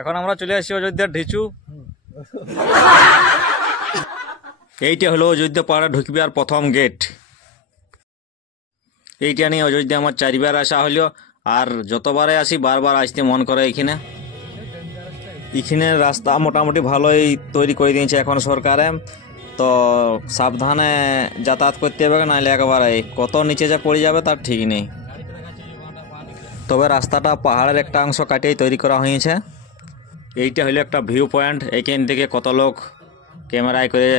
এখন আমরা চলে আসছি অযোধ্যার ঢিচু। এইটা হলো অযোধ্যা পাহাড়ে ঢুকবে আর প্রথম গেট। এইটা নিয়ে অযোধ্যা আমার 4বার আসা হলো, আর যতবারে আসি বারবার আসতে মন করে। এখানে রাস্তা মোটামুটি ভালোই তৈরি করে দিয়েছে এখন সরকারে, তো সাবধানে যাতায়াত করতে হবে, নাহলে একেবারে কত নিচে যা পড়ে যাবে তার ঠিক নেই। তবে রাস্তাটা পাহাড়ের একটা অংশ কাটিয়েই তৈরি করা হয়েছে। এইটা হলো একটা ভিউ পয়েন্ট, এইখান থেকে কত লোক ক্যামেরায় করে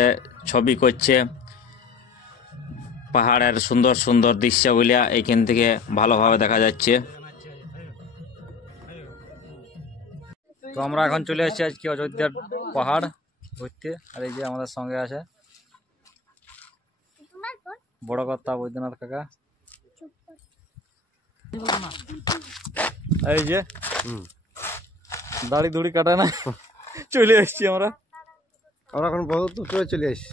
ছবি করছে। পাহাড়ের সুন্দর সুন্দর দৃশ্যগুলি এইখান থেকে ভালোভাবে দেখা যাচ্ছে। তো আমরা এখন চলে এসেছি আজকে অযোধ্যার পাহাড় ঘুরতে, আর এই যে আমাদের সঙ্গে আছে বড় কর্তা বৈদ্যনাথ কাকা। এই যে দাড়ি দুড়ি কাটা না, চলে এসেছি আমরা এখন বহুত উপরে চলে এসেছি,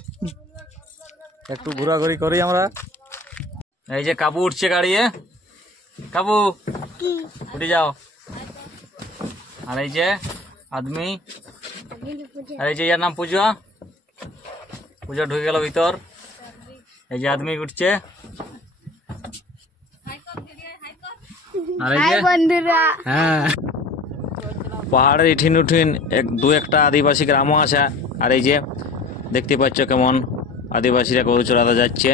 একটু ঘোরাঘুরি করি আমরা। এই যে কাবু উঠছে গাড়ি, কাবু উঠে যাও। আর এই যে আদমি, আর এই যে ইয়ার নাম পূজা, পূজা ঢুকে গেল ভিতর। এই যে আদমি উঠছে, আর এই যে হ্যাঁ পাহাড়ের ইঠিন উঠিন দু একটা আদিবাসী গ্রামও আছে। আর এই যে দেখতে পাচ্ছ কেমন আদিবাসীরা গরু চড়াতে যাচ্ছে।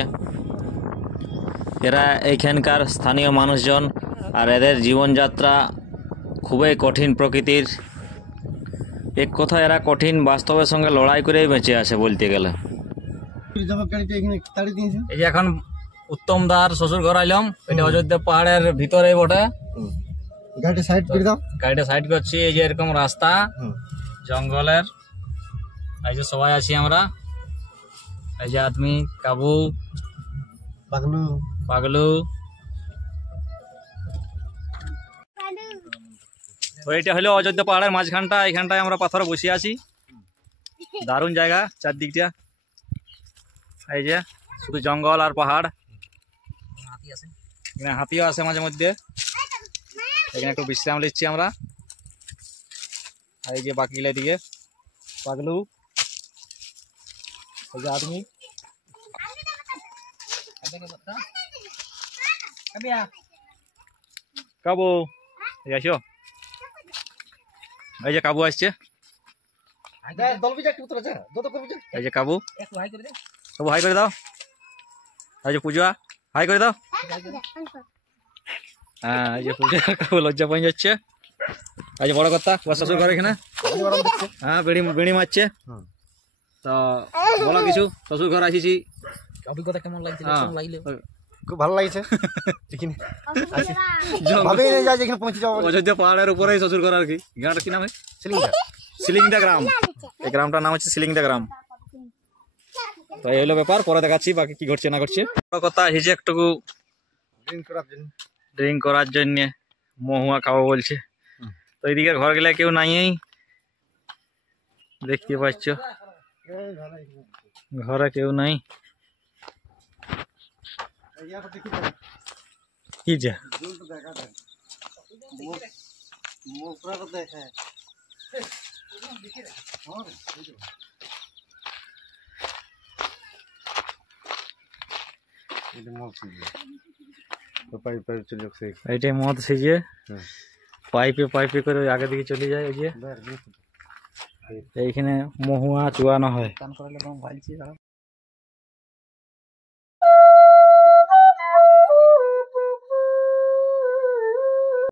এরা এইখানকার স্থানীয় মানুষজন, আর এদের জীবনযাত্রা খুবই কঠিন প্রকৃতির। এক কথা এরা কঠিন বাস্তবের সঙ্গে লড়াই করেই বেঁচে আছে বলতে গেলে। এই যে এখন উত্তম দার শ্বশুর ঘর আইলাম, এটা অযোধ্যা পাহাড়ের ভিতরে বটে। গাড়িটা সাইড করে দাও, গাড়িটা সাইড করছি। এই যে এরকম রাস্তা জঙ্গলের, এই যে সবাই আছি আমরা। এই যে আদমি, কাবু, পাগলু পাগলু। এইটা হলো অযোধ্যা পাহাড়ের মাঝখানটা, এইখানটায় আমরা পাথরে বসে আছি। দারুণ জায়গা চারদিকটা, এই যে শুধু জঙ্গল আর পাহাড়। এখানে হাতিও আছে মাঝে মধ্যে, এখানে একটু বিশ্রাম নিচ্ছি আমরা। আর এই যে বাকিগুলা দিকে পাগলু, এই যে আদমি, কাবু আসো। এই যে কাবু আসছে, এই যে কাবু, কাবু হাই করে দাও। এই যে পূজা হাই করে দাও। হ্যাঁ এই যে পূজা, কাবু লজ্জা পেয়ে যাচ্ছে। এই যে বড় কথা শ্বশুর ঘর এখানে, হ্যাঁ বেড়ি মারছে। তো বলো কিছু, শ্বশুর ঘর আসিছি, অভিজ্ঞতা কেমন লাগছে? খুব ভালো লাগছে। অযোধ্যা পাহাড়ের উপরেই শ্বশুর ঘর আর কি। গ্রামটা কি নাম? সিলিংদা গ্রাম। এই গ্রামটার নাম হচ্ছে সিলিংদা গ্রাম। তো এই হলো ব্যাপার, পরে দেখাচ্ছি বাকি কি ঘটছে না ঘটছে। কথা এসেছে একটু ড্রিঙ্ক করার জন্য, মহুয়া খাবো বলছে। তো এইদিকে ঘর গেলে কেউ নাই, দেখতে পাচ্ছ ঘরে কেউ নাই। কি যা এইটাই মদ সেজে পাইপে পাইপে করে আগে দিকে চলে যায়। ওই যে এইখানে মহুয়া চুয়ানো হয়।